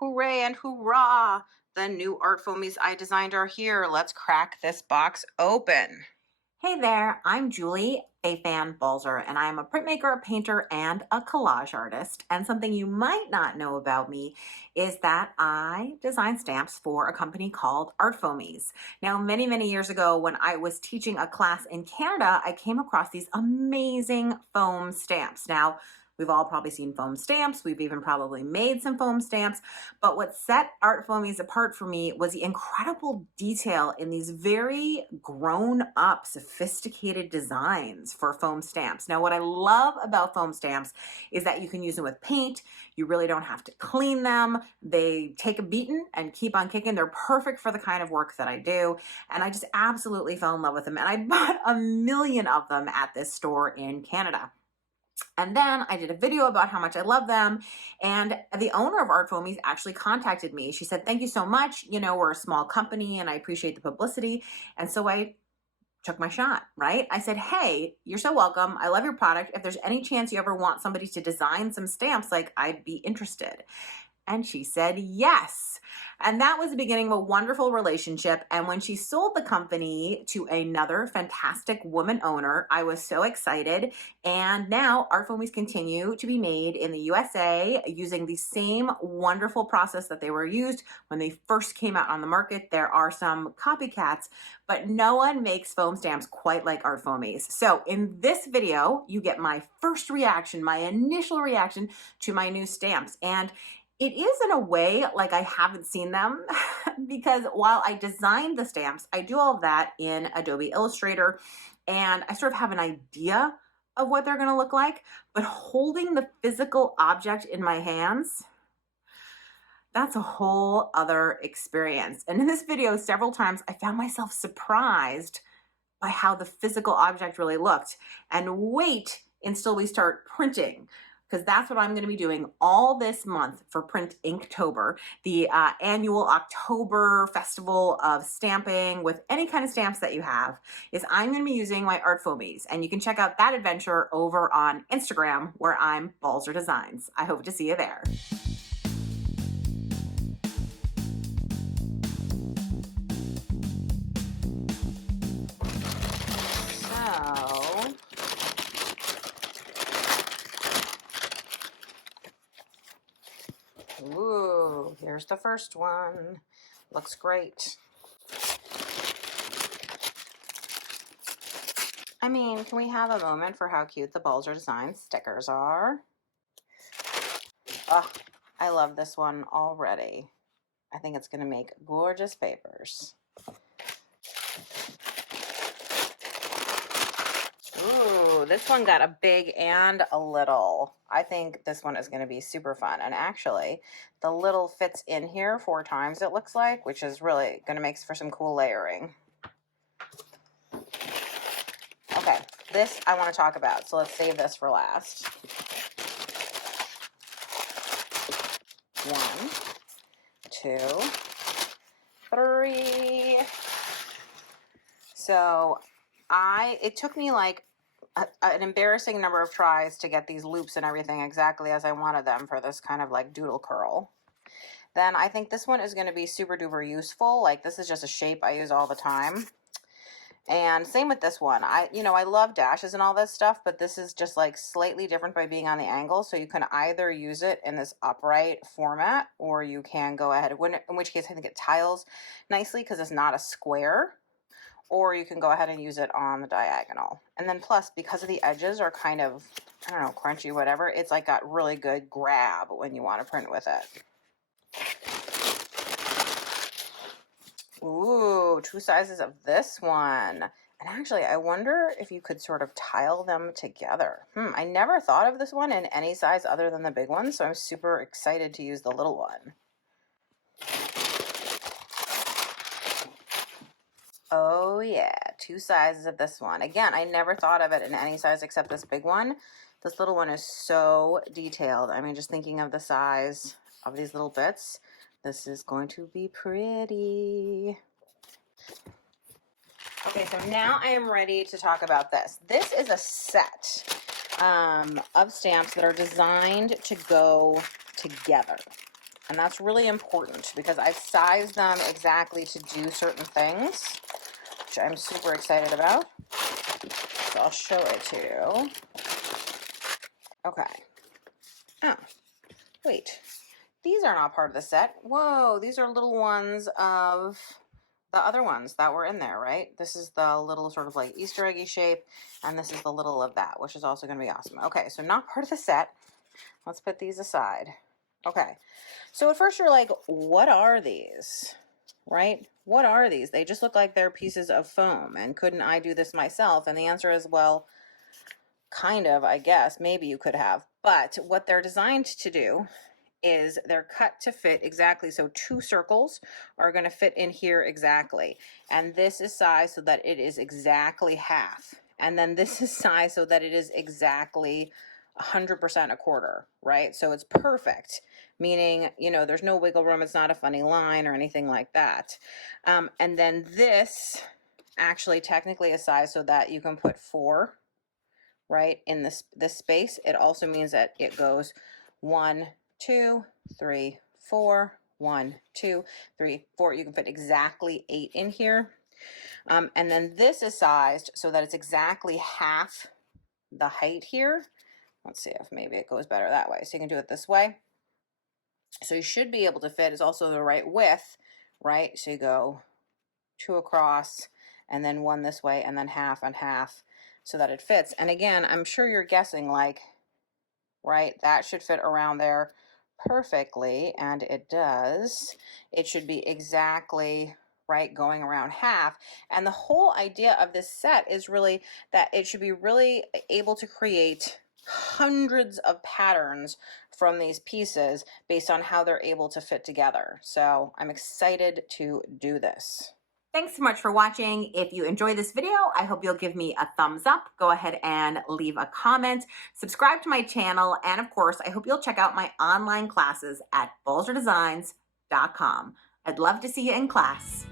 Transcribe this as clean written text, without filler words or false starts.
Hooray and hoorah! The new Art Foamies I designed are here. Let's crack this box open. Hey there, I'm Julie, Fei-Fan Balzer, and I am a printmaker, a painter, and a collage artist. And something you might not know about me is that I design stamps for a company called Art Foamies. Now, many, many years ago, when I was teaching a class in Canada, I came across these amazing foam stamps. Now, we've all probably seen foam stamps. We've even probably made some foam stamps. But what set Art Foamies apart for me was the incredible detail in these very grown up, sophisticated designs for foam stamps. Now, what I love about foam stamps is that you can use them with paint. You really don't have to clean them. They take a beating and keep on kicking. They're perfect for the kind of work that I do. And I just absolutely fell in love with them. And I bought a million of them at this store in Canada. And then I did a video about how much I love them. And the owner of Art Foamies actually contacted me. She said, "Thank you so much. You know, we're a small company and I appreciate the publicity." And so I took my shot, right? I said, "Hey, you're so welcome. I love your product. If there's any chance you ever want somebody to design some stamps, like, I'd be interested." And she said yes. And that was the beginning of a wonderful relationship. And when she sold the company to another fantastic woman owner, I was so excited. And now Art Foamies continue to be made in the USA using the same wonderful process that they were used when they first came out on the market. There are some copycats, but no one makes foam stamps quite like Art Foamies. So in this video, you get my first reaction, my initial reaction to my new stamps. And it is in a way like I haven't seen them because while I designed the stamps, I do all of that in Adobe Illustrator and I sort of have an idea of what they're going to look like, but holding the physical object in my hands, that's a whole other experience. And in this video, several times I found myself surprised by how the physical object really looked. And wait until we start printing, because that's what I'm going to be doing all this month for Print Inktober, the annual October festival of stamping with any kind of stamps that you have, is I'm going to be using my Art Foamies. And you can check out that adventure over on Instagram where I'm Balzer Designs. I hope to see you there. Ooh, here's the first one. Looks great. I mean, can we have a moment for how cute the Balzer Design stickers are? Oh, I love this one already. I think it's going to make gorgeous papers. Ooh, this one got a big and a little. I think this one is going to be super fun. And actually, the little fits in here 4 times, it looks like, which is really going to make for some cool layering. Okay, this I want to talk about, so let's save this for last. 1, 2, 3. So it took me like an embarrassing number of tries to get these loops and everything exactly as I wanted them for this kind of like doodle curl. Then I think this one is going to be super duper useful. Like, this is just a shape I use all the time. And same with this one. I love dashes and all this stuff, but this is just like slightly different by being on the angle. So you can either use it in this upright format, or you can go ahead, in which case I think it tiles nicely because it's not a square. Or you can go ahead and use it on the diagonal. And then plus, because of the edges are kind of, I don't know, crunchy, whatever, it's like got really good grab when you want to print with it. Ooh, 2 sizes of this one. And actually, I wonder if you could sort of tile them together. I never thought of this one in any size other than the big one, so I'm super excited to use the little one. Oh yeah, 2 sizes of this one. Again, I never thought of it in any size except this big one. This little one is so detailed. I mean, just thinking of the size of these little bits, this is going to be pretty. Okay, so now I am ready to talk about this. This is a set of stamps that are designed to go together. And that's really important because I've sized them exactly to do certain things, which I'm super excited about. So I'll show it to you. Okay. Oh, wait. These are not part of the set. Whoa, these are little ones of the other ones that were in there, right? This is the little sort of like Easter eggy shape, and this is the little of that, which is also going to be awesome. Okay, so not part of the set. Let's put these aside. Okay, so at first you're like, what are these, right? What are these? They just look like they're pieces of foam, and couldn't I do this myself? And the answer is, well, kind of, I guess. Maybe you could have. But what they're designed to do is they're cut to fit exactly. So 2 circles are going to fit in here exactly. And this is sized so that it is exactly half. And then this is sized so that it is exactly 100% a quarter, right? So it's perfect, meaning, you know, there's no wiggle room. It's not a funny line or anything like that. And then this actually technically is sized so that you can put 4 right in this space. It also means that it goes 1, 2, 3, 4, 1, 2, 3, 4. You can fit exactly 8 in here. And then this is sized so that it's exactly half the height here. Let's see if maybe it goes better that way. So you can do it this way. So you should be able to fit. Is also the right width, right? So you go 2 across and then 1 this way and then half and half so that it fits. And again, I'm sure you're guessing like, right, that should fit around there perfectly, and it does. It should be exactly right going around half. And the whole idea of this set is really that it should be really able to create hundreds of patterns from these pieces based on how they're able to fit together. So I'm excited to do this. Thanks so much for watching. If you enjoyed this video, I hope you'll give me a thumbs up. Go ahead and leave a comment. Subscribe to my channel. And of course, I hope you'll check out my online classes at balzerdesigns.com. I'd love to see you in class.